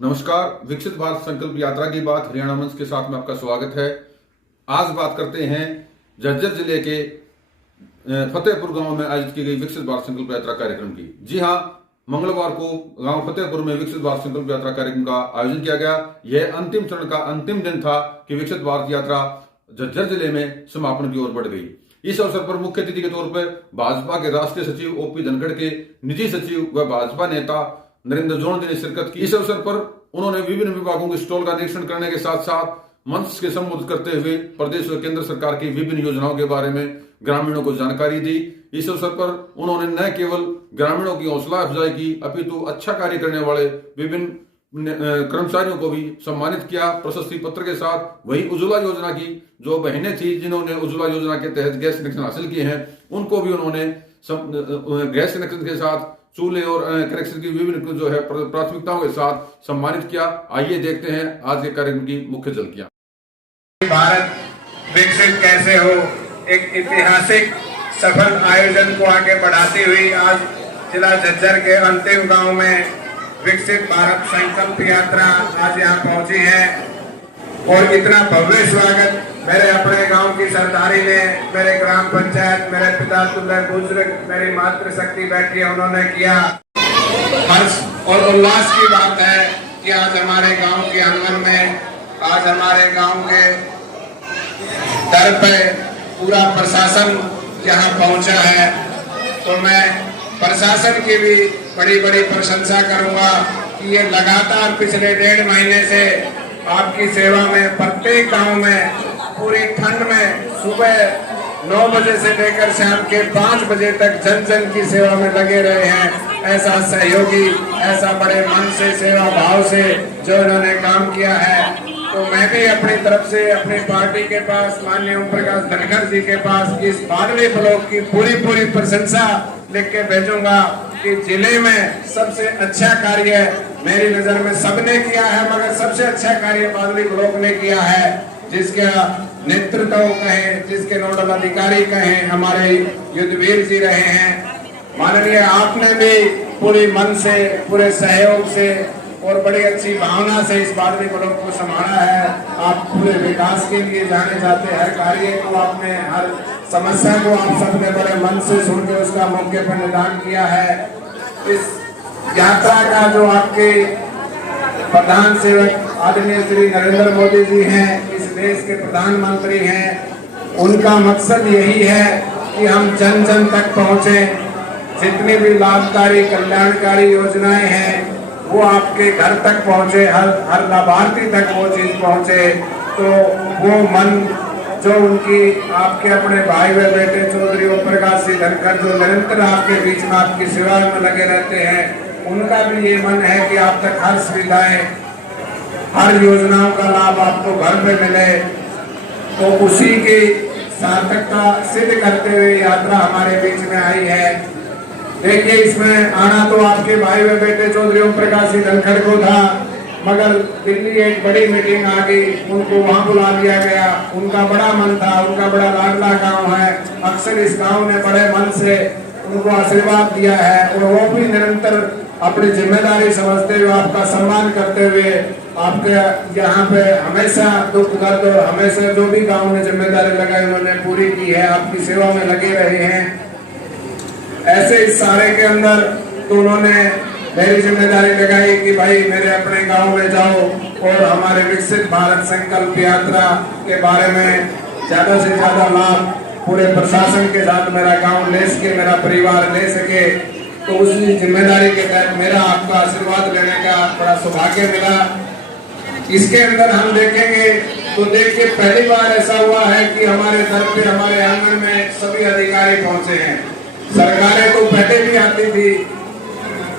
नमस्कार। विकसित भारत संकल्प यात्रा की बात हरियाणा मंच के साथ में आपका स्वागत है। आज बात करते हैं झज्जर जिले के फतेहपुर गांव में आयोजित की गई विकसित भारत संकल्प यात्रा कार्यक्रम की। जी हां, मंगलवार को गांव फतेहपुर में विकसित भारत संकल्प यात्रा कार्यक्रम का आयोजन किया गया। यह अंतिम चरण का अंतिम दिन था कि विकसित भारत यात्रा झज्जर जिले में समापन की ओर बढ़ गई। इस अवसर पर मुख्य अतिथि के तौर पर भाजपा के राष्ट्रीय सचिव ओपी धनखड़ के निजी सचिव व भाजपा नेता नरेंद्र जोन ने शिरकत की। इस अवसर पर उन्होंने विभिन्न विभागों के स्टॉल का निरीक्षण करने के साथ साथ मंच के संबोधित करते हुए प्रदेश व केंद्र सरकार की विभिन्न योजनाओं के बारे में ग्रामीणों को जानकारी दी। इस अवसर पर उन्होंने न केवल ग्रामीणों की हौसला अफजाई की अपितु अच्छा कार्य करने वाले विभिन्न कर्मचारियों को भी सम्मानित किया प्रशस्ति पत्र के साथ। वही उज्ज्वला योजना की जो बहनें थी जिन्होंने उज्ज्वला योजना के तहत गैस कनेक्शन हासिल किए हैं, उनको भी उन्होंने गैस कनेक्शन के साथ चूल्हे और कनेक्शन की विभिन्न जो है प्राथमिकताओं के साथ सम्मानित किया। आइए देखते हैं आज के कार्यक्रम की मुख्य झलकियां। भारत विकसित कैसे हो, एक ऐतिहासिक सफल आयोजन को आगे बढ़ाती हुई आज जिला झज्जर के अंतिम गांव में विकसित भारत संकल्प यात्रा आज यहाँ पहुंची है और इतना भव्य स्वागत मेरे अपने गांव की सरदारी ने, मेरे ग्राम पंचायत, मेरे पिता तुल्य बुजुर्ग, मेरी मातृशक्ति बैठी है, उन्होंने किया। हर्ष और उल्लास की बात है कि आज हमारे गांव के आंगन में, आज हमारे गांव के दर पे पूरा प्रशासन यहाँ पहुंचा है। तो मैं प्रशासन की भी बड़ी बड़ी प्रशंसा करूंगा कि ये लगातार पिछले 1.5 महीने से आपकी सेवा में प्रत्येक गांव में पूरी ठंड में सुबह 9 बजे से लेकर शाम के 5 बजे तक जन जन की सेवा में लगे रहे हैं। ऐसा सहयोगी, ऐसा बड़े मन से, सेवा भाव से जो इन्होंने काम किया है, तो मैं भी अपनी तरफ से अपनी पार्टी के पास माननीय ओम प्रकाश धनखड़ जी के पास इस बादली ब्लॉक की पूरी प्रशंसा लिख के भेजूंगा कि जिले में सबसे अच्छा कार्य मेरी नजर में सबने किया है, मगर सबसे अच्छा कार्य बादली ब्लॉक ने किया है। जिसका नेतृत्व कहें, जिसके नोडल अधिकारी कहें, हमारे युद्धवीर जी रहे हैं। माननीय आपने भी पूरी मन से, पूरे सहयोग से और बड़ी अच्छी भावना से इस बादली ब्लॉक को संभाला है। आप पूरे विकास के लिए जाने जाते, हर कार्य को आपने, हर समस्या को आप सबने बड़े मन से सुन के उसका मौके पर निदान किया है। इस यात्रा का जो आपके प्रधान सेवक आदरणीय श्री नरेंद्र मोदी जी हैं, इस देश के प्रधानमंत्री हैं, उनका मकसद यही है कि हम जन जन तक पहुंचे। जितनी भी लाभकारी कल्याणकारी योजनाएं हैं वो आपके घर तक पहुंचे, हर लाभार्थी तक वो चीज पहुंचे। तो वो मन जो उनकी आपके अपने भाई व बेटे चौधरी ओम प्रकाश सिंह धनखड़ जो निरंतर आपके बीच में आपकी सेवा में लगे रहते हैं, उनका भी ये मन है कि आप तक हर सुविधाएं, हर योजनाओं का लाभ आपको घर पे मिले। तो उसी की सार्थकता सिद्ध करते हुए यात्रा हमारे बीच में आई है। देखिए, इसमें आना तो आपके भाई व बेटे चौधरी ओम प्रकाश सिंह धनखड़ को था, मगर दिल्ली एक बड़ी मीटिंग आ गई, उनको वहां बुला लिया गया। उनका बड़ा मन था, उनका बड़ा लाडला गांव है, अक्सर इस गांव ने बड़े मन से उनको आशीर्वाद दिया है और वो भी निरंतर अपनी जिम्मेदारी समझते हुए, आपका सम्मान करते हुए आपके यहाँ पे हमेशा दुख दर्द और हमेशा जो भी गांव ने जिम्मेदारी लगाई उन्होंने पूरी की है, आपकी सेवा में लगे रहे हैं। ऐसे इस सारे के अंदर तो उन्होंने मेरी जिम्मेदारी लगाई कि भाई मेरे अपने गांव में जाओ और हमारे विकसित भारत संकल्प यात्रा के बारे में ज्यादा से ज्यादा लाभ पूरे प्रशासन के साथ मेरा गांव ले सके, मेरा परिवार ले सके। तो उसी जिम्मेदारी के तहत मेरा आपका आशीर्वाद लेने का बड़ा सौभाग्य मिला। इसके अंदर हम देखेंगे तो देखिए, पहली बार ऐसा हुआ है कि हमारे दर पे, हमारे आंगन में सभी अधिकारी पहुंचे हैं। सरकारें तो पहले भी आती थी,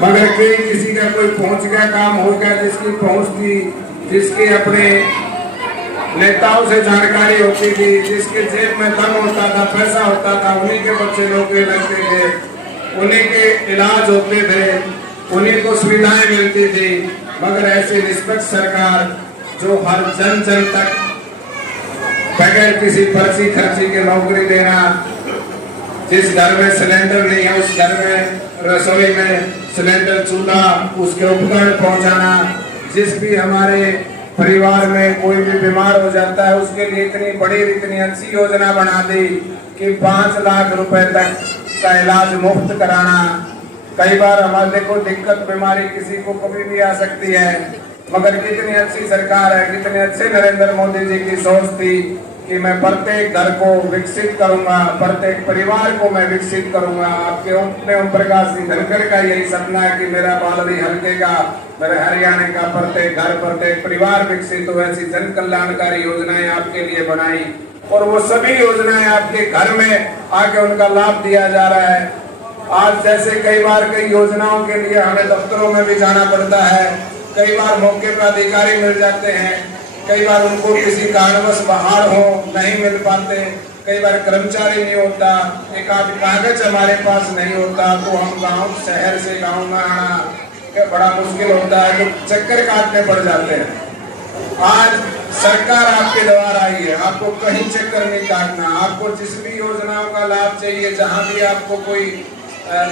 मगर कहीं किसी का कोई पहुंच गया, काम हो गया, जिसकी पहुंच थी, जिसके अपने नेताओं से जानकारी होती थी, जिसके जेब में धन होता था, पैसा होता था, उन्हीं के बच्चे नौकरी लगते थे, उन्हीं के इलाज होते थे, उन्हीं को सुविधाएं मिलती थी। मगर ऐसी निष्पक्ष सरकार जो हर जन जन तक बगैर किसी पर्ची खर्ची के नौकरी देना, जिस घर में सिलेंडर नहीं है उस घर में रसोई में सिलेंडर, चूल्हा, उसके उपकरण पहुंचाना, जिस भी हमारे परिवार में कोई भी बीमार हो जाता है उसके लिए इतनी बड़ी इतनी अच्छी योजना बना दी कि 5 लाख रुपए तक का इलाज मुफ्त कराना। कई बार हमारे देखो दिक्कत बीमारी किसी को कभी भी आ सकती है, मगर कितनी अच्छी सरकार है, कितने अच्छे नरेंद्र मोदी जी की सोच थी कि मैं प्रत्येक घर को विकसित करूंगा, प्रत्येक परिवार को मैं विकसित करूंगा। आपके ओम प्रकाश सिंह धनखड़ का यही सपना है कि मेरा बालरी हल्के का, मेरे हरियाणा का प्रत्येक घर प्रत्येक परिवार विकसित हो। ऐसी जन कल्याणकारी योजनाएं आपके लिए बनाई और वो सभी योजनाएं आपके घर में आके उनका लाभ दिया जा रहा है। आज जैसे कई बार कई योजनाओं के लिए हमें दफ्तरों में भी जाना पड़ता है, कई बार मौके पर अधिकारी मिल जाते हैं, कई बार उनको किसी कारणवश बाहर हो नहीं मिल पाते, कई बार कर्मचारी नहीं होता, एक आध कागज हमारे पास नहीं होता, तो हम गांव शहर से गांव में आना बड़ा मुश्किल होता है, तो चक्कर काटने पड़ जाते हैं। आज सरकार आपके द्वारा आई है, आपको कहीं चक्कर नहीं काटना। आपको जिस भी योजनाओं का लाभ चाहिए, जहां भी आपको कोई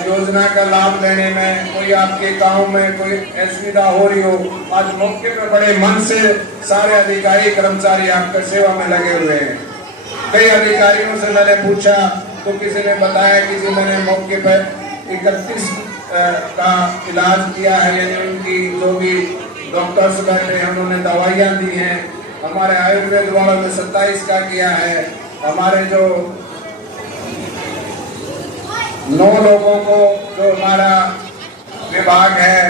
योजना का लाभ लेने में कोई आपके गांव में कोई असुविधा हो रही हो, आज मौके पे बड़े मन से सारे अधिकारी कर्मचारी आपके सेवा में लगे हुए हैं। कई अधिकारियों से मैंने पूछा तो किसी ने बताया कि जिन्होंने मौके पर 31 का इलाज किया है, यानी उनकी जो भी डॉक्टर्स बैठे हैं उन्होंने दवाइयाँ दी हैं। हमारे आयुर्वेद वालों ने 27 का किया है। हमारे जो 9 लोगों को जो हमारा विभाग है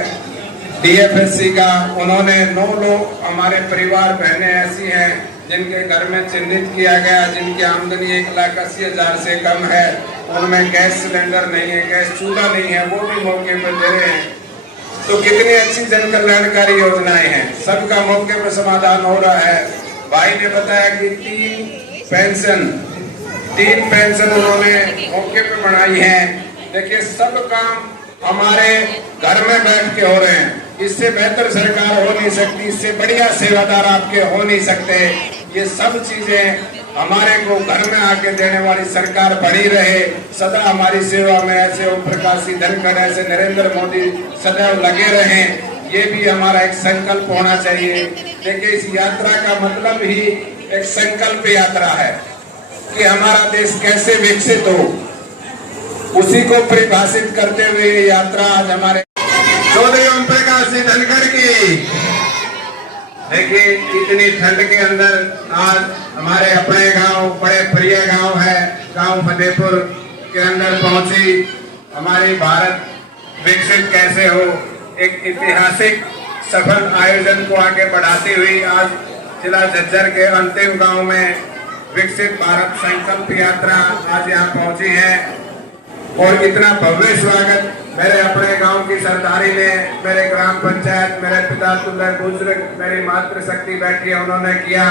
DFSC का, उन्होंने 9 लोग हमारे परिवार बहनें ऐसी हैं जिनके घर में चिन्हित किया गया, जिनकी आमदनी 1,80,000 से कम है, उनमें गैस सिलेंडर नहीं है, गैस चूल्हा नहीं है, वो भी मौके पर दे रहे हैं। तो कितनी अच्छी जन कल्याणकारी योजनाएं हैं, सबका मौके पर समाधान हो रहा है। भाई ने बताया कि 3 पेंशन उन्होंने मौके पे बनाई है। देखिए सब काम हमारे घर में बैठ के हो रहे हैं, इससे बेहतर सरकार हो नहीं सकती, इससे बढ़िया सेवादार आपके हो नहीं सकते। ये सब चीजें हमारे को घर में आके देने वाली सरकार बनी रहे, सदा हमारी सेवा में ऐसे ओम प्रकाश सिंह धनखड़, ऐसे नरेंद्र मोदी सदैव लगे रहें, ये भी हमारा एक संकल्प होना चाहिए। देखिए इस यात्रा का मतलब ही एक संकल्प यात्रा है कि हमारा देश कैसे विकसित हो, उसी को परिभाषित करते हुए ये यात्रा आज हमारे चौधरी ओम प्रकाश सिंह धनखड़ की। देखिए इतनी ठंड के अंदर आज हमारे अपने गांव, बड़े प्रिय गांव है, गांव फतेहपुर के अंदर पहुंची। हमारी भारत विकसित कैसे हो, एक ऐतिहासिक सफल आयोजन को आगे बढ़ाती हुई आज जिला झज्जर के अंतिम गांव में विकसित भारत संकल्प यात्रा आज यहाँ पहुंची है। और इतना भव्य स्वागत मेरे अपने गांव की सरदारी ने, मेरे ग्राम पंचायत, मेरे पिता बुजुर्ग, मेरी मातृशक्ति बैठी है, उन्होंने किया।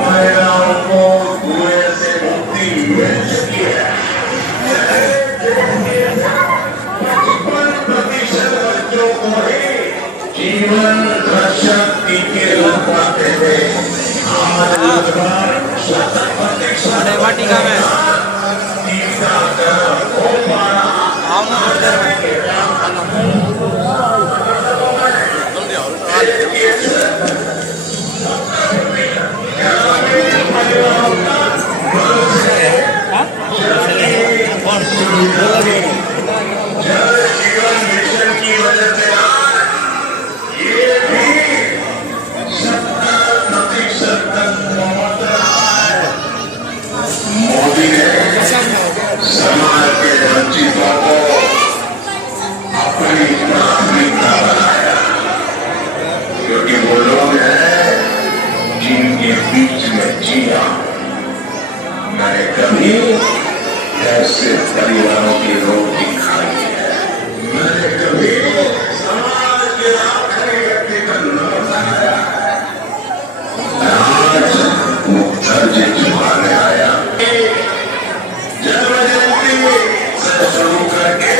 महिलाओं को कुएं से मुक्ति मिल चुकी है। 55% बच्चों को ही जीवन रक्षक टीके लग पाते थे। आज लगभग 70% टीकाकरण हो पा रहा जल जीवन मिशन की वजह से आज ये भी 70% तक पहुंच रहा है। मोदी ने समाज के वंचितों को अपनी प्राथमिकता बनाया, क्योंकि वो लोग हैं जिनके बीच में जिया। मैंने कभी ऐसे परिवारों की रोटी खाई है, मैंने कभी समाज के आखिरी व्यक्ति का न बनाया है। आज मुखर्जी जुबाने आया, जन्म जयंती से शुरू करके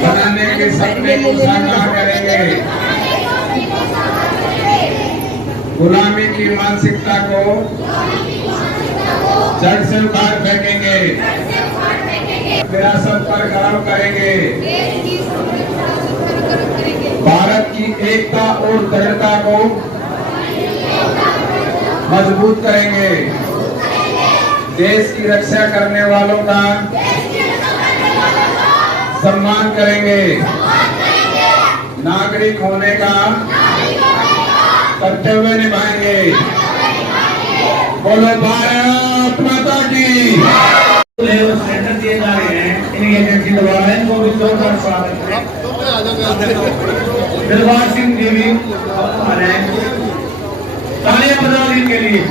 बनाने के सपने को साकार करेंगे, गुलामी की मानसिकता को जड़ से उखाड़ फेंकेंगे, विरासत पर गर्व करेंगे, भारत की एकता और दृढ़ता को मजबूत करेंगे, देश की रक्षा करने वालों का सम्मान करेंगे, नागरिक होने का कर्तव्य निभाएंगे। बोलो भारत माता की। सेंटर दिए जा रहे हैं इन एजेंसी द्वारा, इनको भी जोरदार स्वागत है। दिलबाग सिंह जी भी आ रहे हैं, तालियां बजाओ इनके लिए।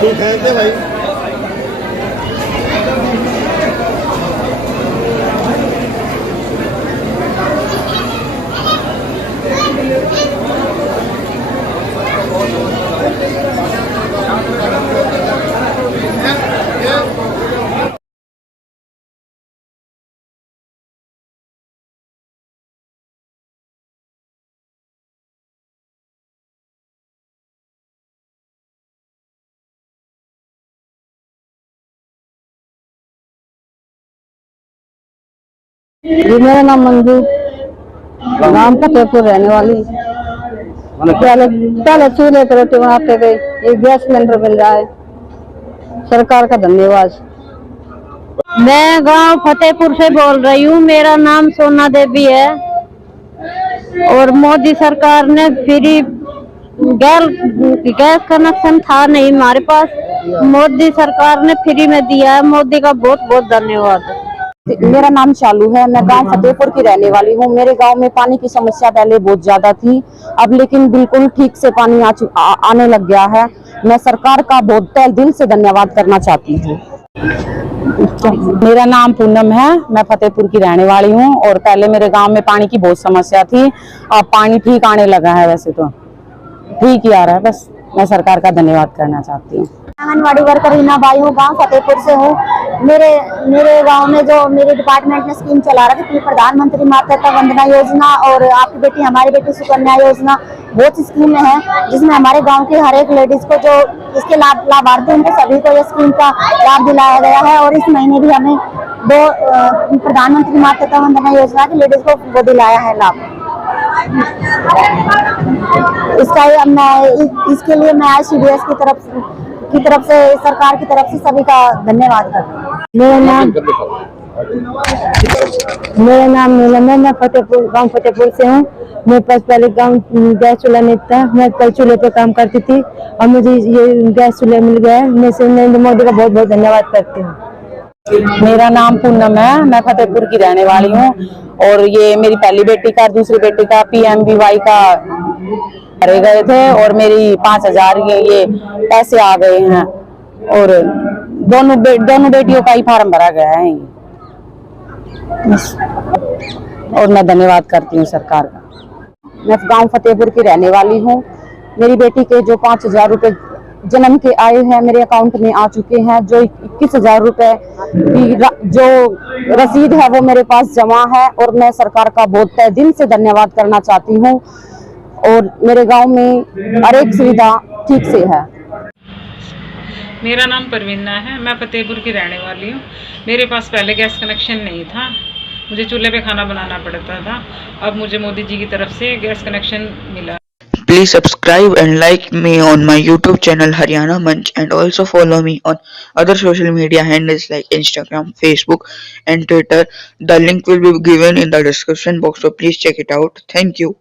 ठीक है भाई। जी मेरा नाम मंजू, नाम फतेहपुर रहने वाली। पहले चूल्हे पर रोटी बनाते थे, ये गैस सिलेंडर मिल रहा है, सरकार का धन्यवाद। मैं गांव फतेहपुर से बोल रही हूँ, मेरा नाम सोना देवी है और मोदी सरकार ने फ्री गैस कनेक्शन था नहीं हमारे पास, मोदी सरकार ने फ्री में दिया है, मोदी का बहुत बहुत धन्यवाद। मेरा नाम चालू है, मैं गांव फतेहपुर की रहने वाली हूँ। मेरे गांव में पानी की समस्या पहले बहुत ज्यादा थी, अब लेकिन बिल्कुल ठीक से पानी आने लग गया है। मैं सरकार का बहुत तहे दिल से धन्यवाद करना चाहती हूँ। मेरा नाम पूनम है, मैं फतेहपुर की रहने वाली हूँ और पहले मेरे गांव में पानी की बहुत समस्या थी, अब पानी ठीक आने लगा है, वैसे तो ठीक ही आ रहा है। बस मैं सरकार का धन्यवाद करना चाहती हूँ। आंगनबाड़ी वर्कर रीना बाई हूँ, गांव फतेहपुर से हूँ। मेरे गांव में जो मेरे डिपार्टमेंट ने स्कीम चला रहा थी, प्रधानमंत्री मातृत्व वंदना योजना और आपकी बेटी हमारी बेटी सुकन्या योजना, बहुत सी स्कीमें हैं जिसमें हमारे गांव के हर एक लेडीज को जो इसके लाभार्थी उनको सभी को ये स्कीम का लाभ दिलाया गया है। और इस महीने भी हमें 2 प्रधानमंत्री मातृत्व वंदना योजना की लेडीज को वो दिलाया है लाभ। इसके लिए मैं ICDS की तरफ से सरकार की तरफ से सभी का धन्यवाद करती हूँ। मेरा नाम नीलम है, मैं गांव फतेहपुर से हूँ। मेरे पास पहले गांव गैस चूल्हा नहीं था, मैं कल चूल्हे पे काम करती थी और मुझे ये गैस चूल्हा मिल गया है। मैं नरेंद्र मोदी का बहुत बहुत धन्यवाद करती हूँ। मेरा नाम पूनम है, मैं फतेहपुर की रहने वाली हूँ और ये मेरी पहली बेटी का दूसरी बेटी का PMVY का भरे गए थे और मेरी 5000 ये पैसे आ गए हैं और दोनों बेटियों का ही फार्म भरा गया है और मैं धन्यवाद करती हूँ सरकार का। मैं गांव फतेहपुर की रहने वाली हूँ। मेरी बेटी के जो 5000 रुपए जन्म के आए हैं मेरे अकाउंट में आ चुके हैं, जो 21,000 रुपए की जो रसीद है वो मेरे पास जमा है और मैं सरकार का बहुत तहे दिल से धन्यवाद करना चाहती हूँ और मेरे गांव में हर एक सुविधा ठीक से है। मेरा नाम परवीना है, मैं फतेहपुर की रहने वाली हूँ। मेरे पास पहले गैस कनेक्शन नहीं था, मुझे चूल्हे पे खाना बनाना पड़ता था। अब मुझे मोदी जी की तरफ से गैस कनेक्शन मिला। Please subscribe and like me on my YouTube channel Haryana Munch and also follow me on other social media handles like Instagram, Facebook and Twitter. The link will be given in the description box, so please check it out. Thank you.